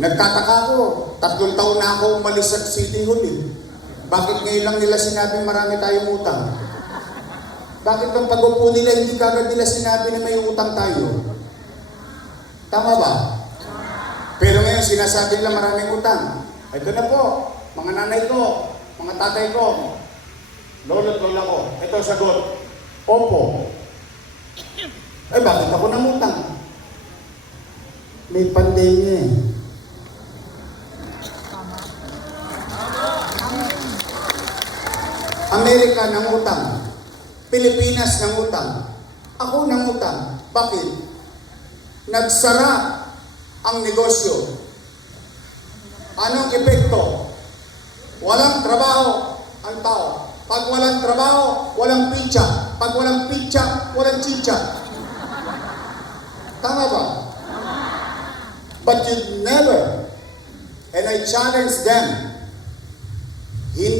Nagtataka ako, tatlong taon na ako umalis sa City Hall eh. Bakit ngayon lang nila sinabi marami tayong utang? Bakit bang pag-upo nila, hindi kagad nila sinabi na may utang tayo? Tama ba? Pero ngayon sinasabi nila maraming utang. Ito na po, mga nanay ko, mga tatay ko, lolo at lola ko. Ito sagot, Opo. Eh bakit ako namutang? May pandemya eh. Amerika ng utang. Pilipinas ng utang. Ako ng utang. Bakit? Nagsara ang negosyo. Anong epekto? Walang trabaho ang tao. Pag walang trabaho, walang pitsa. Pag walang pitsa, walang chicha. Tama ba? But you never, and I challenge them,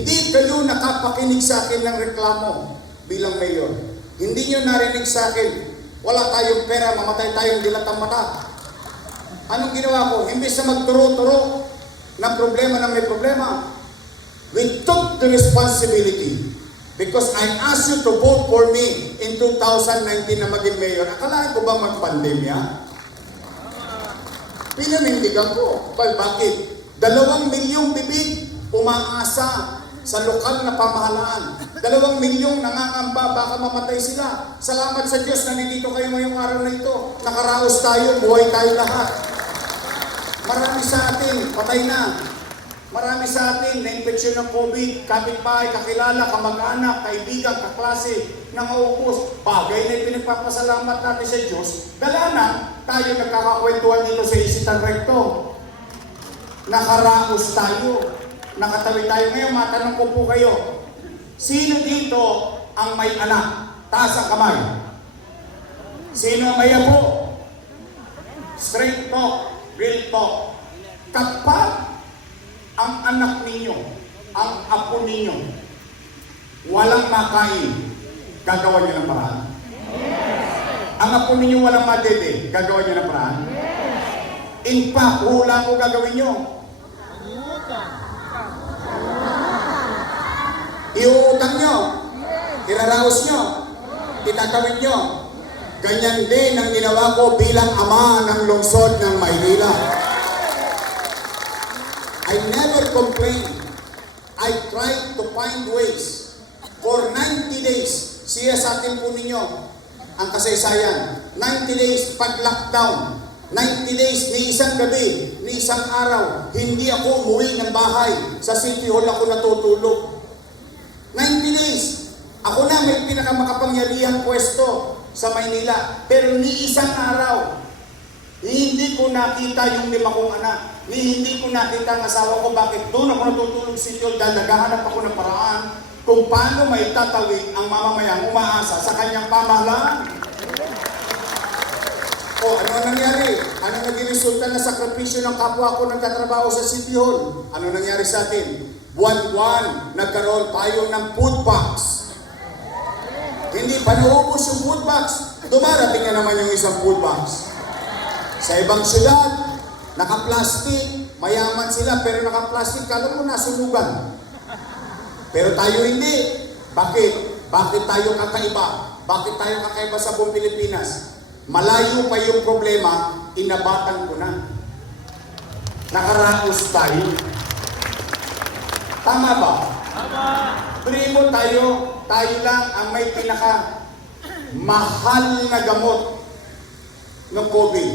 hindi kayo nakapakinig sa akin ng reklamo bilang mayor. Hindi nyo narinig sa akin, wala tayong pera, mamatay tayong dilatang mata. Anong ginawa ko? Imbis na magturo-turo ng problema na may problema, we took the responsibility because I asked you to vote for me in 2019 na maging mayor. Akalain ko bang magpandemya? Pinanindigan ko. Well, bakit? Dalawang milyong bibig umaasa sa lokal na pamahalaan. Dalawang milyong nangangamba, baka mamatay sila. Salamat sa Diyos na nandito kayo ngayong araw na ito. Nakaraos tayo, buhay tayo lahat. Marami sa atin, patay na. Marami sa atin na infeksyon ng COVID, kapitbahay, kakilala, kamag-anak, kaibigan, kaklase, na maubos. Bagay na pinagpapasalamat natin sa Diyos. Dala na, tayo nagkakakwentuhan dito sa Isitan Recto. Nakaraos tayo. Nakatawi tayo. Ngayon, matanong ko po kayo. Sino dito ang may anak? Taas ang kamay. Sino ang may apo? Straight talk, real talk. Kapag ang anak ninyo, ang apo ninyo, walang makain, gagawa niyo ng paraan. Ang apo ninyo walang madede, gagawa niyo ng paraan. In fact, hula ko gagawin niyo. Iuutang nyo, iraraos nyo, itatawid nyo. Ganyan din ang ginawa ko bilang ama ng lungsod ng Maynila. I never complain. I tried to find ways. For 90 days, siya sa akin po ninyo ang kasaysayan. 90 days pag-lockdown. 90 days, ni isang gabi, ni isang araw, hindi ako umuwi ng bahay. Sa City Hall ako natutulog. 90 days, ako na may pinakamakapangyarihang pwesto sa Maynila. Pero ni isang araw, hindi ko nakita yung lima kong anak. Ni hindi ko nakita ang asawa ko. Bakit doon ako natutulog City Hall dahil naghahanap ako ng paraan kung paano may tatawid ang mamamayang umaasa sa kanyang pamahalaan. O, ano ang nangyari? Ano naging resulta na sakripisyo ng kapwa ko nagtatrabaho sa City Hall? Ano nangyari sa atin? Buwan-buwan, nagkaroon tayo ng food box. Hindi pa naubos yung food box. Dumarating na naman yung isang food box. Sa ibang syudad, naka-plastic, mayaman sila pero naka-plastic, kala mo nasunugan. Pero tayo hindi. Bakit? Bakit tayo kakaiba? Bakit tayo kakaiba sa buong Pilipinas? Malayo pa yung problema, inabatan ko na. Nakaraos tayo. Tama ba? Tama. Primo tayo, tayo lang ang may pinaka mahal na gamot ng COVID.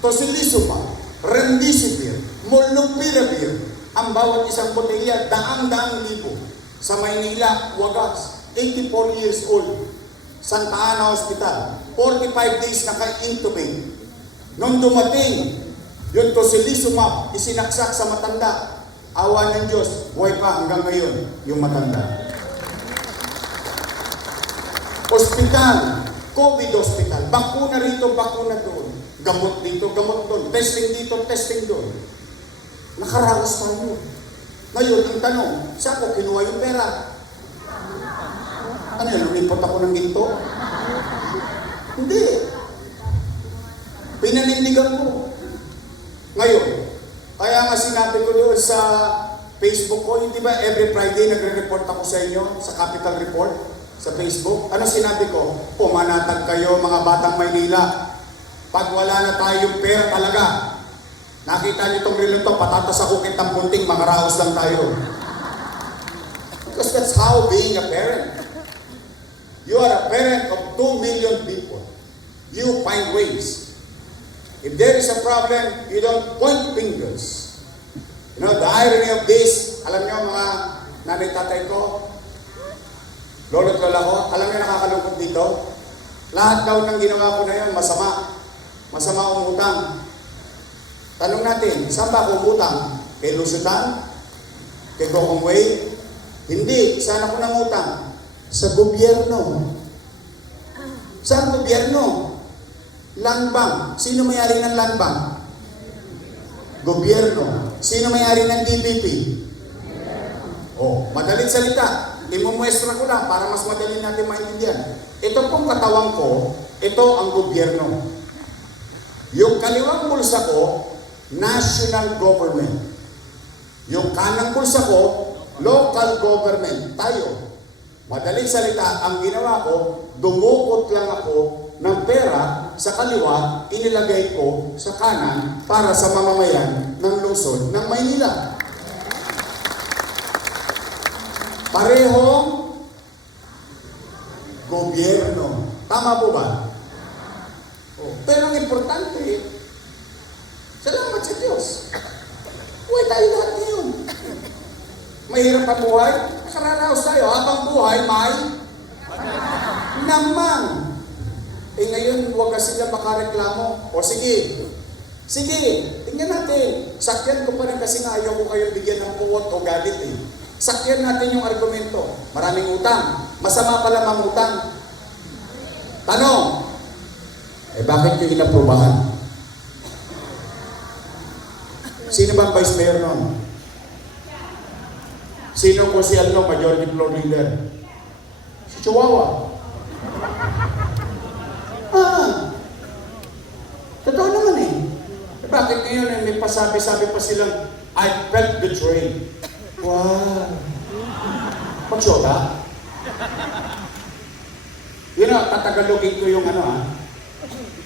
Tocilizumab, Remdesivir, Molnupiravir, ang bawat isang botelya, daang-daang libo. Sa Maynila, wagas, 84 years old. Santa Ana Hospital, 45 days naka-intubate. Nung dumating, yung tocilizumab, isinaksak sa matanda. Awa ng Diyos, buhay pa hanggang ngayon, yung matanda. Hospital, COVID hospital, bakuna rito, bakuna doon. Gamot dito, gamot doon. Testing dito, testing doon. Nakaraos tayo. Ngayon, ang tanong, saan ko kinuha yung pera? Ano yun, lumipot ako ng ginto? Hindi. Pinanindigan ko. Ngayon, nga sinabi ko doon sa Facebook ko, hindi ba every Friday nagre-report ako sa inyo sa Capital Report sa Facebook? Ano sinabi ko? Pumanatag kayo mga batang Maynila. Pag wala na tayong pera talaga, nakita niyo itong relo to, patatas ako kitang bunting, mga raos lang tayo. Because that's how being a parent. You are a parent of 2 million people. You find ways. If there is a problem, you don't point fingers. You know, the irony of this, alam niyo mga nanay tatay ko, lolo at lola ko, alam niyo nakakalungkot dito? Lahat daw ng ginawa ko na yun, masama. Masama umutang. Tanong natin, saan ba ako umutang? Kay Lusutan? Kay Gokong Way? Hindi, saan ako nangutang? Sa gobyerno. Saan gobyerno? Land Bank. Sino may-ari ng Land Bank? Gobyerno. Sino may-ari ng DBP? Oh, madalit salita. Imumuestra ko lang para mas madali natin maintindihan. Ito pong katawan ko, ito ang gobyerno. Yung kaliwang bulsa ko, national government. Yung kanang bulsa ko, local government. Tayo. Madaling salita, ang ginawa ko, dumukot lang ako ng pera sa kaliwa, inilagay ko sa kanan para sa mamamayan ng lungsod ng Maynila. Parehong gobyerno. Tama po ba? Oh, pero ang importante, salamat sa Diyos. Buhay tayo lahat ngayon. Mahirap ang buhay, nakararaos tayo. Habang buhay, may naman. Eh ngayon, huwag kasi sila makareklamo. O sige, sige, tingnan natin. Sakyan ko pa rin kasi nga ayaw ko kayo bigyan ng puwot o galit eh. Sakyan natin yung argumento. Maraming utang. Masama pala mangutang. Tanong, eh bakit nyo inaprubahan? Sino ba vice mayor nun? Sino po si ano, majority floor leader? Si Chihuahua. Ah, totoo naman eh. eh bakit ngayon eh, may pasabi-sabi pa silang, I felt betrayed. Wow. Magsyota? Yun know, tatagalogin ko yung ano ah,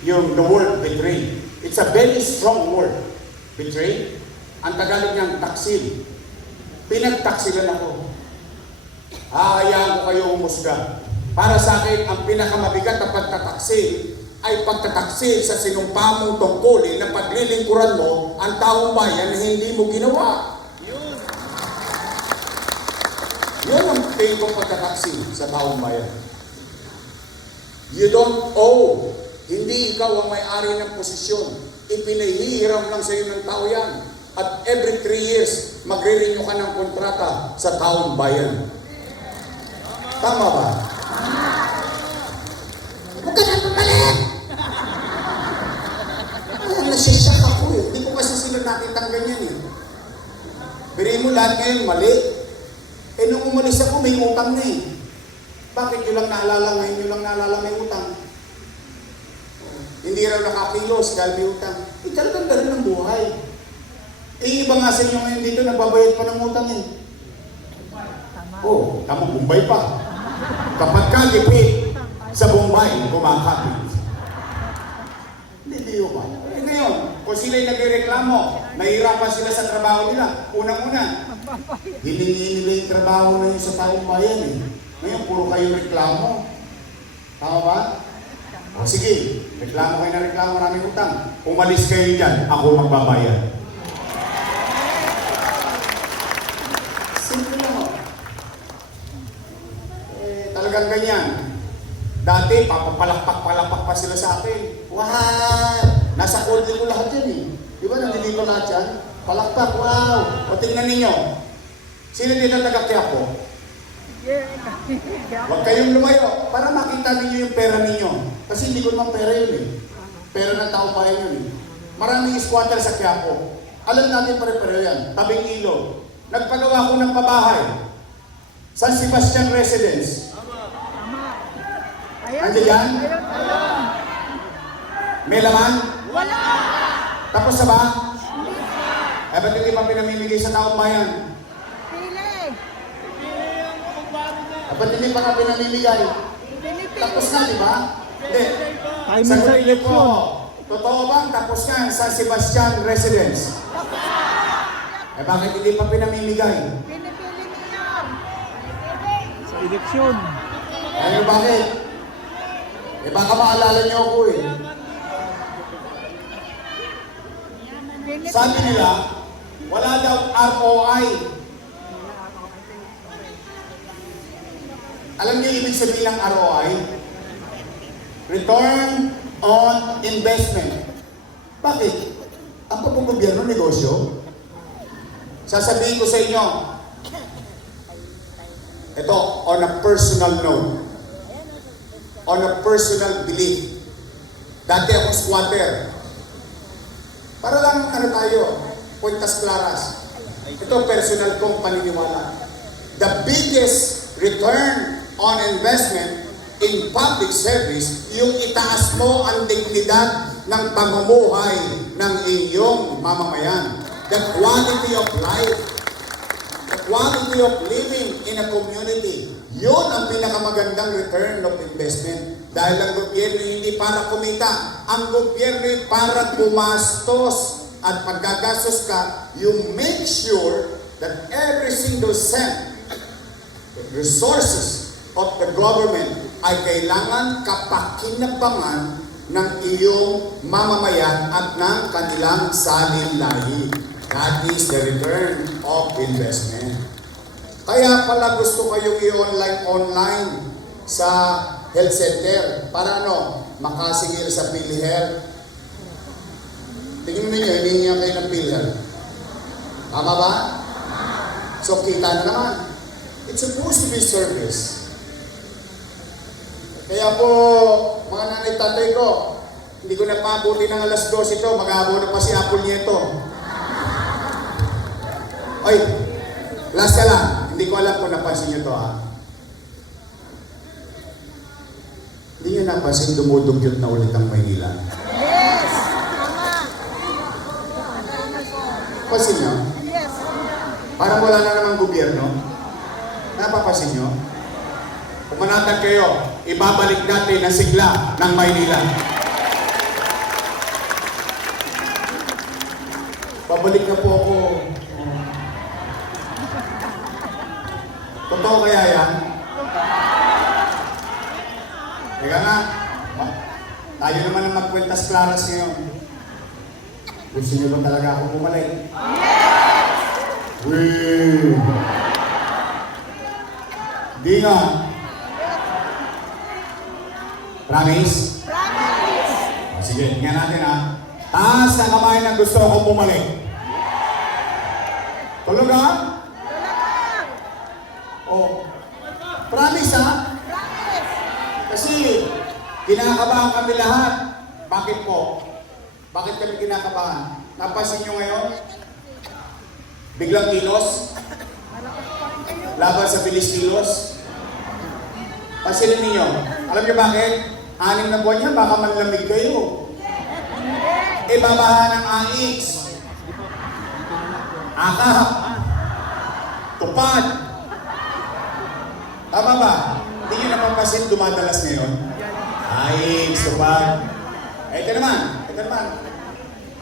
yung the word betray. It's a very strong word. Betray. Ang Tagalog niyang taksil. Pinagtaksilan ako. Hahayaan ko kayo umusga. Para sa akin, ang pinakamabigat na pagtataksil ay pagtataksil sa sinumpa mong tungkulin na paglilingkuran mo ang taong bayan na hindi mo ginawa. Yun ang tingin kong pagtataksil sa taong bayan. You don't owe. Hindi ikaw ang may-ari ng posisyon. Ipinahihiram lang sa iyo ng tao yan. At every three years, magre-renew ka ng kontrata sa taong bayan. Tama ba? Huwag ka na nakitang ganyan eh. Biri mo lahat ngayon mali. Eh nung umalis ako, may utang na eh. Bakit nyo lang naalala ngayon nyo lang naalala may utang? Hindi raw nakakilos dahil may utang. Eh talagang ganun ang buhay. Eh iba nga sa inyo ngayon dito, nagbabayad pa ng utang eh. Oh, tama, Bombay pa. Kapag ka lipid sa Bombay, kumakapit. Hindi, di ba? Eh ngayon, kung sila'y nagreklamo, nahihirapan sila sa trabaho nila. Unang-una, hiningi nila yung trabaho na yun sa taong bayan eh. Ngayon, puro kayo reklamo. Tama ba? O sige, reklamo kayo na reklamo, maraming utang. Umalis kayo dyan, ako magbabayad. Simple lang o. Eh, talagang ganyan. Dati, papapalakpak-palakpak pa sila sa akin. Wow! Nasa kode ko lahat yan eh. Di ba, nandilipa lahat yan? Palakpak, wow! O tingnan ninyo. Sino dito taga-Quiapo? Huwag kayong lumayo para makita ninyo yung pera ninyo. Kasi hindi ko naman pera yun eh. Pera ng tao bayan yun eh. Maraming squatter sa Quiapo. Alam natin pare-pareho yan. Tabing ilog. Nagpagawa ko ng pabahay. San Sebastian Residence. Nandiyan yan? May laman? Wala! Tapos na ba? Eh, ba't hindi pa pinamimigay sa taong bayan? Pili. Eh, ba't hindi pa nga pinamimigay? Tapos na, di ba? Hindi. Sa Sagutin niyo po. Totoo bang tapos na ang San Sebastian residence? Eh bakit hindi pa pinamimigay? Pinipili niyo. Sa eleksyon. Ano bakit? Eh baka maalala niyo ako eh. Sabi nila, wala daw ROI. Alam niyo ibig sabihin ng ROI? Return on Investment. Bakit? Ang pagkugobyerno negosyo? Sasabihin ko sa inyo, ito, on a personal note, on a personal belief, dati ako squatter, para lang ano tayo, Puertas Claras. Ito personal kong paniniwala. The biggest return on investment in public service, yung itaas mo ang dignidad ng pamumuhay ng inyong mamamayan. The quality of life, the quality of living in a community. Yun ang pinakamagandang return of investment. Dahil ang gobyerno hindi para kumita, ang gobyerno ay para gumastos. At paggagastos ka, you make sure that every single cent, the resources of the government ay kailangan kapakinabangan ng iyong mamamayan at ng kanilang salinlahi. That is the return of investment. Kaya pala gusto kayong i-online-online sa health center para ano, makasingil sa PhilHealth. Tingnan ninyo, hinihingi kayo ng PhilHealth. Tama ba? So kita na naman. It's supposed to be service. Kaya po, mga nanay tatay ko, hindi ko napabuti ng alas 12 ito, mag-aabo na pa si Apple Nieto. Oy, last ka lang. Hindi ko alam kung napansin niyo to ha. Hindi niyo napansin dumudugyot na ulit ang Maynila. Yes. Tama. Pansin niyo? Yes. Parang wala na namang gobyerno. Napapansin niyo? Pumanatan kayo, ibabalik natin ang sigla ng Maynila. Pabalik na po ako. Totoo kaya yan? Teka nga, ma- tayo naman ang magkwentas claras ngayon. Gusto niyo ba talaga ako bumalik? Wee! Di nga. Promise? Promise. O, sige, tingnan natin ha. Taas ang kamay na gusto akong bumalik. Tulog ha? O. Promise ha? Promise. Kasi kinakabahan kami lahat. Bakit po? Bakit kami kinakabahan? Napansin nyo ngayon? Biglang kilos? Laban sa bilis kilos? Pansinin ninyo. Alam niyo bakit? Anim na buwan yan, baka manlamig kayo. E babaha ng AX. Akap. Tupad. Tama ba? Hindi nyo napapansin dumadalas ngayon? Tupad. Eh, ito naman. Ito naman.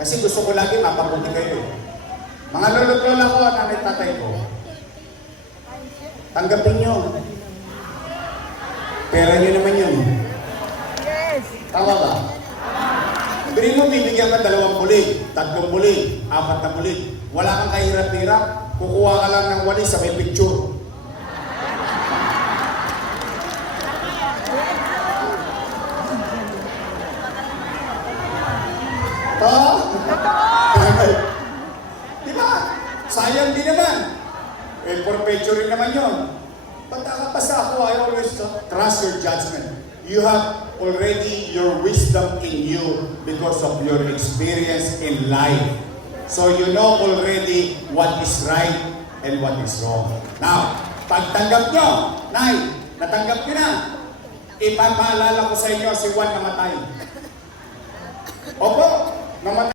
Kasi gusto ko lagi mapabuti kayo. eh. Mga lolo-lola ko, nanay tatay ko, tanggapin nyo. Pera nyo naman yun. Yes. Tama ba? Sabihin mo, bibigyan ka dalawang bulig, tatlong bulig, apat na bulig. Wala kang kahirap-hirap, kukuha ka lang ng walis sa may picture. Ha? Di ba? Sayang din naman. For picture rin naman yun. Pagkakapasa ako, I always trust your judgment. You have already your wisdom in you because of your experience in life. So you know already what is right and what is wrong. Now, pagtanggap nyo, Nay, natanggap nyo na, ipapaalala ko sa inyo si Juan namatay. Opo, namatay.